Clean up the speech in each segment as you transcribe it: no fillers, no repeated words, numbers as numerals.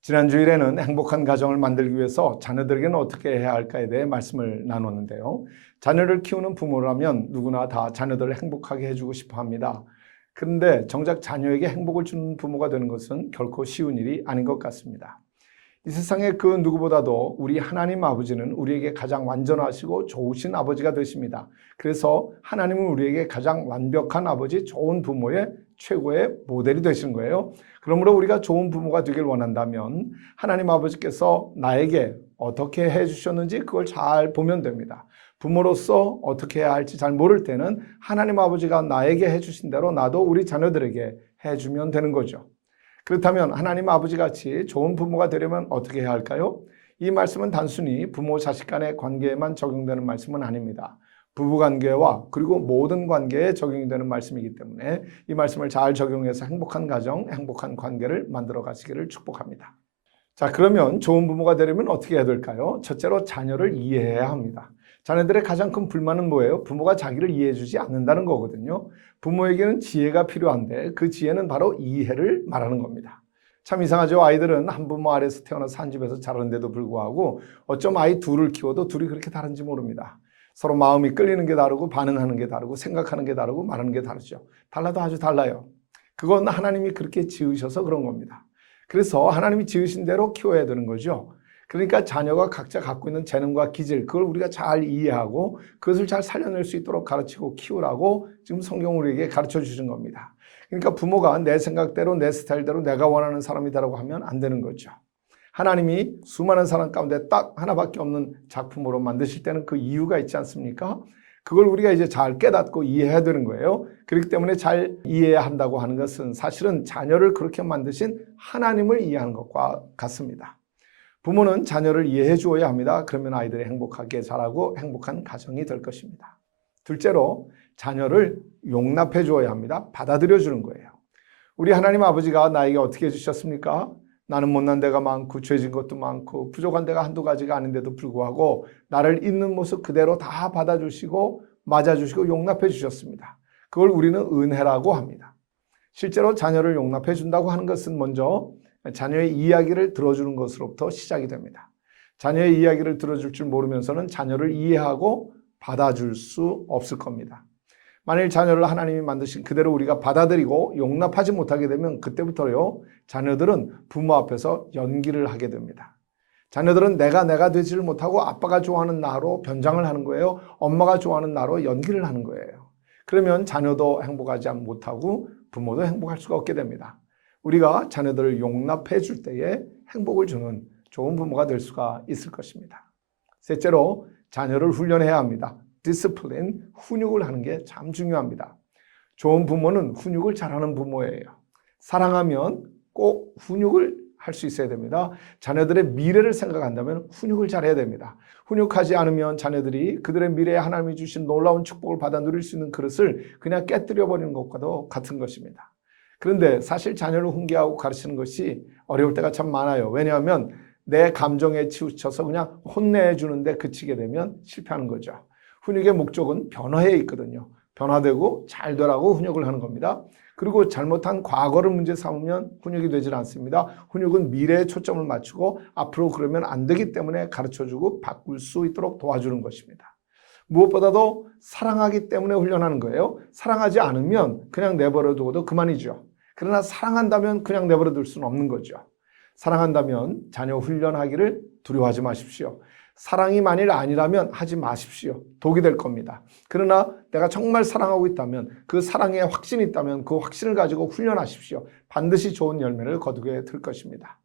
지난 주일에는 행복한 가정을 만들기 위해서 자녀들에게는 어떻게 해야 할까에 대해 말씀을 나눴는데요. 자녀를 키우는 부모라면 누구나 다 자녀들을 행복하게 해주고 싶어 합니다. 그런데 정작 자녀에게 행복을 주는 부모가 되는 것은 결코 쉬운 일이 아닌 것 같습니다. 이 세상에 그 누구보다도 우리 하나님 아버지는 우리에게 가장 완전하시고 좋으신 아버지가 되십니다. 그래서 하나님은 우리에게 가장 완벽한 아버지, 좋은 부모의 최고의 모델이 되시는 거예요. 그러므로 우리가 좋은 부모가 되길 원한다면 하나님 아버지께서 나에게 어떻게 해주셨는지 그걸 잘 보면 됩니다. 부모로서 어떻게 해야 할지 잘 모를 때는 하나님 아버지가 나에게 해주신 대로 나도 우리 자녀들에게 해주면 되는 거죠. 그렇다면 하나님 아버지같이 좋은 부모가 되려면 어떻게 해야 할까요? 이 말씀은 단순히 부모 자식 간의 관계에만 적용되는 말씀은 아닙니다. 부부관계와 그리고 모든 관계에 적용이 되는 말씀이기 때문에 이 말씀을 잘 적용해서 행복한 가정, 행복한 관계를 만들어 가시기를 축복합니다. 자, 그러면 좋은 부모가 되려면 어떻게 해야 될까요? 첫째로 자녀를 이해해야 합니다. 자녀들의 가장 큰 불만은 뭐예요? 부모가 자기를 이해해 주지 않는다는 거거든요. 부모에게는 지혜가 필요한데 그 지혜는 바로 이해를 말하는 겁니다. 참 이상하죠. 아이들은 한 부모 아래에서 태어나서 한 집에서 자라는데도 불구하고 어쩜 아이 둘을 키워도 둘이 그렇게 다른지 모릅니다. 서로 마음이 끌리는 게 다르고 반응하는 게 다르고 생각하는 게 다르고 말하는 게 다르죠. 달라도 아주 달라요. 그건 하나님이 그렇게 지으셔서 그런 겁니다. 그래서 하나님이 지으신 대로 키워야 되는 거죠. 그러니까 자녀가 각자 갖고 있는 재능과 기질, 그걸 우리가 잘 이해하고 그것을 잘 살려낼 수 있도록 가르치고 키우라고 지금 성경 우리에게 가르쳐 주신 겁니다. 그러니까 부모가 내 생각대로 내 스타일대로 내가 원하는 사람이다라고 하면 안 되는 거죠. 하나님이 수많은 사람 가운데 딱 하나밖에 없는 작품으로 만드실 때는 그 이유가 있지 않습니까? 그걸 우리가 이제 잘 깨닫고 이해해야 되는 거예요. 그렇기 때문에 잘 이해해야 한다고 하는 것은 사실은 자녀를 그렇게 만드신 하나님을 이해하는 것과 같습니다. 부모는 자녀를 이해해 주어야 합니다. 그러면 아이들이 행복하게 자라고 행복한 가정이 될 것입니다. 둘째로 자녀를 용납해 주어야 합니다. 받아들여 주는 거예요. 우리 하나님 아버지가 나에게 어떻게 해주셨습니까? 나는 못난 데가 많고 죄진 것도 많고 부족한 데가 한두 가지가 아닌데도 불구하고 나를 있는 모습 그대로 다 받아주시고 맞아주시고 용납해 주셨습니다. 그걸 우리는 은혜라고 합니다. 실제로 자녀를 용납해 준다고 하는 것은 먼저 자녀의 이야기를 들어주는 것으로부터 시작이 됩니다. 자녀의 이야기를 들어줄 줄 모르면서는 자녀를 이해하고 받아줄 수 없을 겁니다. 만일 자녀를 하나님이 만드신 그대로 우리가 받아들이고 용납하지 못하게 되면 그때부터요, 자녀들은 부모 앞에서 연기를 하게 됩니다. 자녀들은 내가 되지를 못하고 아빠가 좋아하는 나로 변장을 하는 거예요. 엄마가 좋아하는 나로 연기를 하는 거예요. 그러면 자녀도 행복하지 못하고 부모도 행복할 수가 없게 됩니다. 우리가 자녀들을 용납해 줄 때에 행복을 주는 좋은 부모가 될 수가 있을 것입니다. 셋째로 자녀를 훈련해야 합니다. 디스플린, 훈육을 하는 게 참 중요합니다. 좋은 부모는 훈육을 잘하는 부모예요. 사랑하면 꼭 훈육을 할 수 있어야 됩니다. 자녀들의 미래를 생각한다면 훈육을 잘해야 됩니다. 훈육하지 않으면 자녀들이 그들의 미래에 하나님이 주신 놀라운 축복을 받아 누릴 수 있는 그릇을 그냥 깨뜨려 버리는 것과도 같은 것입니다. 그런데 사실 자녀를 훈계하고 가르치는 것이 어려울 때가 참 많아요. 왜냐하면 내 감정에 치우쳐서 그냥 혼내주는데 그치게 되면 실패하는 거죠. 훈육의 목적은 변화에 있거든요. 변화되고 잘 되라고 훈육을 하는 겁니다. 그리고 잘못한 과거를 문제 삼으면 훈육이 되질 않습니다. 훈육은 미래에 초점을 맞추고 앞으로 그러면 안 되기 때문에 가르쳐주고 바꿀 수 있도록 도와주는 것입니다. 무엇보다도 사랑하기 때문에 훈련하는 거예요. 사랑하지 않으면 그냥 내버려 두고도 그만이죠. 그러나 사랑한다면 그냥 내버려 둘 수는 없는 거죠. 사랑한다면 자녀 훈련하기를 두려워하지 마십시오. 사랑이 만일 아니라면 하지 마십시오. 독이 될 겁니다. 그러나 내가 정말 사랑하고 있다면, 그 사랑에 확신이 있다면 그 확신을 가지고 훈련하십시오. 반드시 좋은 열매를 거두게 될 것입니다.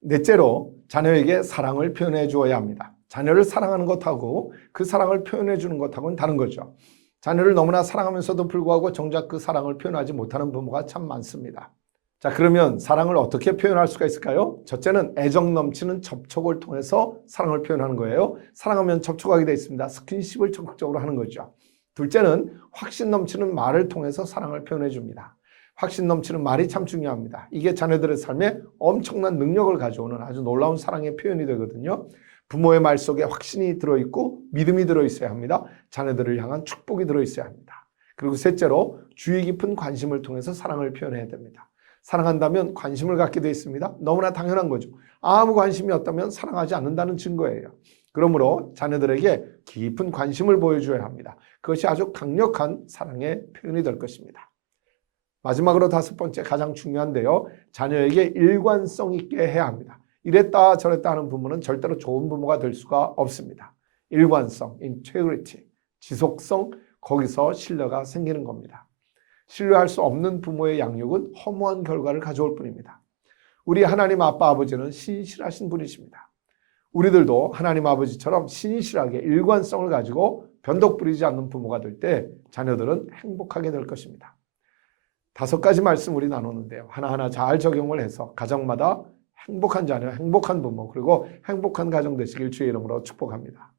넷째로 자녀에게 사랑을 표현해 주어야 합니다. 자녀를 사랑하는 것하고 그 사랑을 표현해 주는 것하고는 다른 거죠. 자녀를 너무나 사랑하면서도 불구하고 정작 그 사랑을 표현하지 못하는 부모가 참 많습니다. 자, 그러면 사랑을 어떻게 표현할 수가 있을까요? 첫째는 애정 넘치는 접촉을 통해서 사랑을 표현하는 거예요. 사랑하면 접촉하게 되어 있습니다. 스킨십을 적극적으로 하는 거죠. 둘째는 확신 넘치는 말을 통해서 사랑을 표현해 줍니다. 확신 넘치는 말이 참 중요합니다. 이게 자녀들의 삶에 엄청난 능력을 가져오는 아주 놀라운 사랑의 표현이 되거든요. 부모의 말 속에 확신이 들어있고 믿음이 들어있어야 합니다. 자녀들을 향한 축복이 들어있어야 합니다. 그리고 셋째로 주의 깊은 관심을 통해서 사랑을 표현해야 됩니다. 사랑한다면 관심을 갖게 되어 있습니다. 너무나 당연한 거죠. 아무 관심이 없다면 사랑하지 않는다는 증거예요. 그러므로 자녀들에게 깊은 관심을 보여줘야 합니다. 그것이 아주 강력한 사랑의 표현이 될 것입니다. 마지막으로 다섯 번째, 가장 중요한데요. 자녀에게 일관성 있게 해야 합니다. 이랬다 저랬다 하는 부모는 절대로 좋은 부모가 될 수가 없습니다. 일관성, integrity, 지속성, 거기서 신뢰가 생기는 겁니다. 신뢰할 수 없는 부모의 양육은 허무한 결과를 가져올 뿐입니다. 우리 하나님 아빠 아버지는 신실하신 분이십니다. 우리들도 하나님 아버지처럼 신실하게 일관성을 가지고 변덕 부리지 않는 부모가 될 때 자녀들은 행복하게 될 것입니다. 다섯 가지 말씀 우리 나누는데요. 하나하나 잘 적용을 해서 가정마다 행복한 자녀, 행복한 부모, 그리고 행복한 가정 되시길 주의 이름으로 축복합니다.